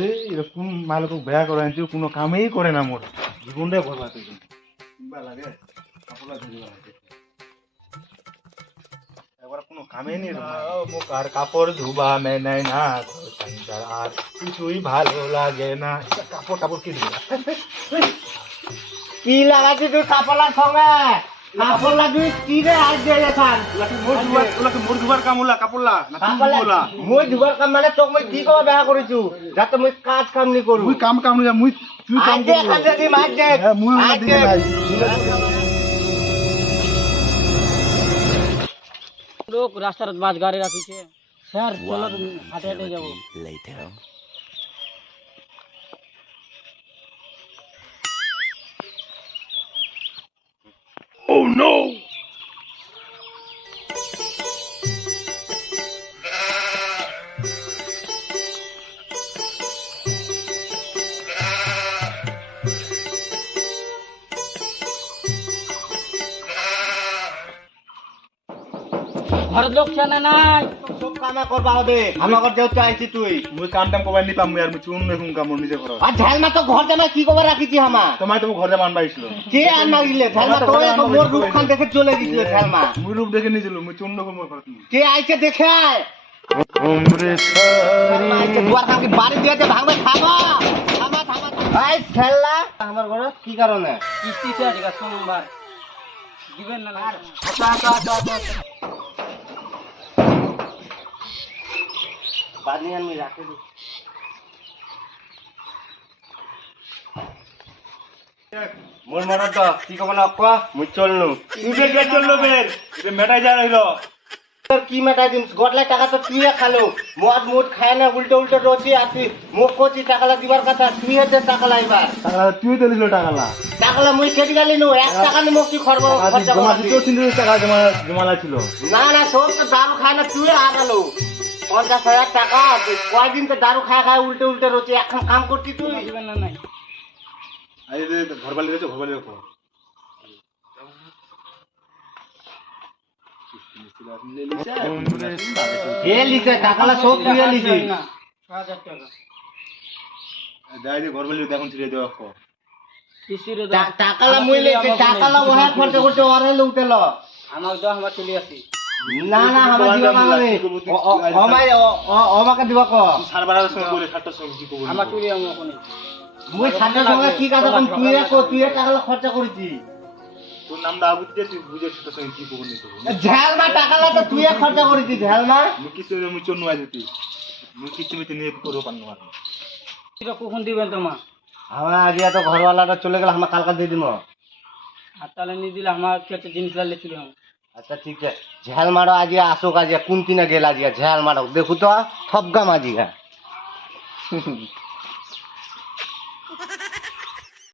এই এরকম মালকে বেয়া করে আনছি কোনো কামেই করে না মোর জীবনটাই বরবাদ হয়ে গেছে লাগে কাপড় ধরিবা লাগে এবার কোনো কামেই নেই মুখ আর কাপড় ধুবা মে নাই না সংসার আর কিছুই ভালো লাগে না কাপড় কাপড় কি দিবা কি লাগাচ্ছি তুই কাপড়ার সঙ্গে কাপড় লাগবি কি রে আজ দিয়ে খান মোর ধুবার কাম হলা কাপড়লা না তুমি বলা মই ধুবার কাম মানে তোক মই কি কবা বেয়া কৰিছো যাতে মই কাজ কাম নি কৰো মুই কাম কাম না মুই তুই কাম আজ দে খান দি মাছ দে মুই দিতে নাই লোক রাস্তার মাঝ গাড়ি রাখিছে স্যার চলো হাটে হাটে যাবো ঘরের লোক চেনে নাই সব কামা করবা হবে আমার ঘর যেতে আইছি তুই মুই কাম টাম কবাই নি পাম মুই আর মুই চুন দেখুন কাম নিজে করো আর ঝালমা তো ঘর জামা কি কবা রাখিছি হামা তোমার তো ঘরে মান বাইছিল কে আর মাগিলে ঝালমা তো মোর রূপ খান দেখে চলে গিয়েছিল ঝালমা মুই রূপ দেখে নিছিল মুই চুন দেখুন মোর ঘরে কে আইছে দেখে আয় আইছে দুয়ার কাম কি বাড়ি দিয়েছে ভাঙবে খাবা থামা থামা আই খেললা আমার ঘরে কি কারণে কিস্তিতে আছে গা সোমবার দিবেন না আচ্ছা বানি আমি রাখে দি মোর মনত তো কি কব না অক্কা মুই চলনু তুই কে চললো বের এ মেটাই যা রইলো তোর কি মেটাই দিম গটলা টাকা তো তুই খালো মদ মুদ খায় না উল্টো উল্টো রোজি আছি মুখ কোচি টাকালা দিবার কথা তুই হতে টাকালা এবার তুই তো দিল টাকালা টাকালা মুই কেটে গেলি নো 1 টাকা নি মুখ কি খরচা জমা করবি দিতেও 3 টাকা জমালা ছিল না না সব তো দারু খায় না তুই আগালো 50,000 টাকা কয়দিন তো দারু খায় খায় উল্টে উল্টে রোজি এখন কাম করতি তুই দিবেন না নাই এই যে ঘরবালি রেছো ঘরবালি রাখো হে লিখে টাকালা সব তুই লিখি না 6000 টাকা যাই যে ঘরবালি দেখুন ছিড়ে দেওয়া কো কিস্তিরে টাকালা মুই লিখে টাকালা ওহা খরচা করতে ওরে লউতেল আমার দাও আমার চলে আসি না না আমার দিবা মানে আমাকে দিবা ক সারবারের সময় বলে 60টার সময় কি করব আমার চলে আমার কোনে মুই ছাত্রের সঙ্গে কি কাজ করব তুই টাকালা খরচা করেছি তোর নামটা আগুতে তুই বুঝে 60টার সময় কি করব নি ঝালমা টাকালা তো তুই খরচা করেছি ঝালমা মুই কিছু মুই চন্ন আই যেতি মুই কিছু মিতে নিয়ে করব পারনো আর এটা কখন দিবেন তোমা আমার আগে তো ঘরওয়ালাটা চলে গেল আমার কালকা দিয়ে দিম আর তাহলে নিয়ে দিলে আমার একটা জিনিস লাগলে ছিল আচ্ছা ঠিক আছে ঝাল মারো আজ আসুক আজ কোন কিনা গেল আজ ঝাল মারো দেখো তো থপগা মাঝি হ্যাঁ